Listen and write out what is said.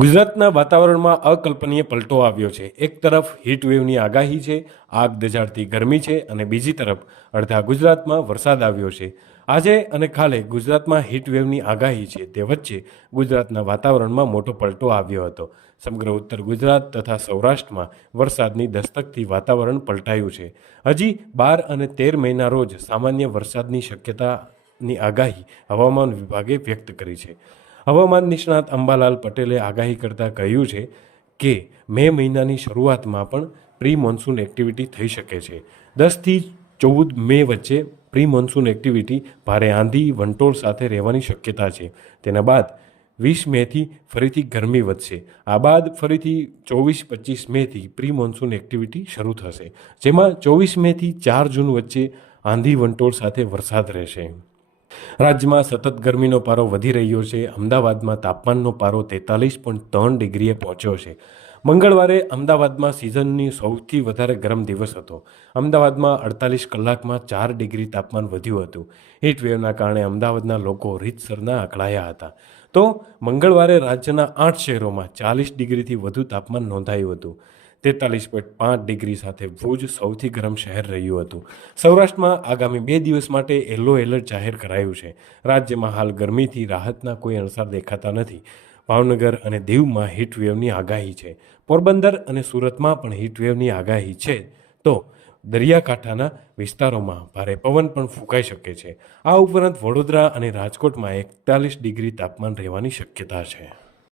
ગુજરાતના વાતાવરણમાં અકલ્પનીય પલટો આવ્યો છે। એક તરફ હીટવેવની આગાહી છે, આગ દઝાડતી ગરમી છે, અને બીજી તરફ અડધા ગુજરાતમાં વરસાદ આવ્યો છે। આજે અને કાલે ગુજરાતમાં હીટવેવની આગાહી છે, તે વચ્ચે ગુજરાતના વાતાવરણમાં મોટો પલટો આવ્યો હતો। સમગ્ર ઉત્તર ગુજરાત તથા સૌરાષ્ટ્રમાં વરસાદની દસ્તકથી વાતાવરણ પલટાયું છે। હજી 12 અને 13 મેના રોજ સામાન્ય વરસાદની શક્યતાની આગાહી હવામાન વિભાગે વ્યક્ત કરી છે। હવામાન નિષ્ણાત અંબાલાલ પટેલે આગાહી કરતાં કહ્યું છે કે મે મહિનાની શરૂઆતમાં પણ પ્રી મોન્સૂન એક્ટિવિટી થઈ શકે છે। 10 થી 14 મે વચ્ચે પ્રી મોન્સૂન એક્ટિવિટી ભારે આંધી વંટોળ સાથે રહેવાની શક્યતા છે। તેના બાદ 20 મેથી ફરીથી ગરમી વધશે। આ બાદ ફરીથી 24-25 મેથી પ્રી મોન્સૂન એક્ટિવિટી શરૂ થશે, જેમાં 24 મેથી 4 જૂન વચ્ચે આંધી વંટોળ સાથે વરસાદ રહેશે। રાજ્યમાં સતત ગરમીનો પારો વધી રહ્યો છે। અમદાવાદમાં તાપમાનનો પારો 43.3 ડિગ્રીએ પહોંચ્યો છે। મંગળવારે અમદાવાદમાં સિઝનની સૌથી વધારે ગરમ દિવસ હતો। અમદાવાદમાં 48 કલાકમાં 4 ડિગ્રી તાપમાન વધ્યું હતું। હીટવેવના કારણે અમદાવાદના લોકો રીતસરના અકળાયા હતા। તો મંગળવારે રાજ્યના 8 શહેરોમાં 40 ડિગ્રીથી વધુ તાપમાન નોંધાયું હતું। 43.5 ડિગ્રી સાથે ભુજ સૌથી ગરમ શહેર રહ્યું હતું। સૌરાષ્ટ્રમાં આગામી 2 દિવસ માટે યલો એલર્ટ જાહેર કરાયું છે। રાજ્યમાં હાલ ગરમીથી રાહતના કોઈ અણસાર દેખાતા નથી। ભાવનગર અને દીવમાં હીટવેવની આગાહી છે। પોરબંદર અને સુરતમાં પણ હીટવેવની આગાહી છે। તો દરિયાકાંઠાના વિસ્તારોમાં ભારે પવન પણ ફૂંકાઈ શકે છે। આ ઉપરાંત વડોદરા અને રાજકોટમાં 41 ડિગ્રી તાપમાન રહેવાની શક્યતા છે।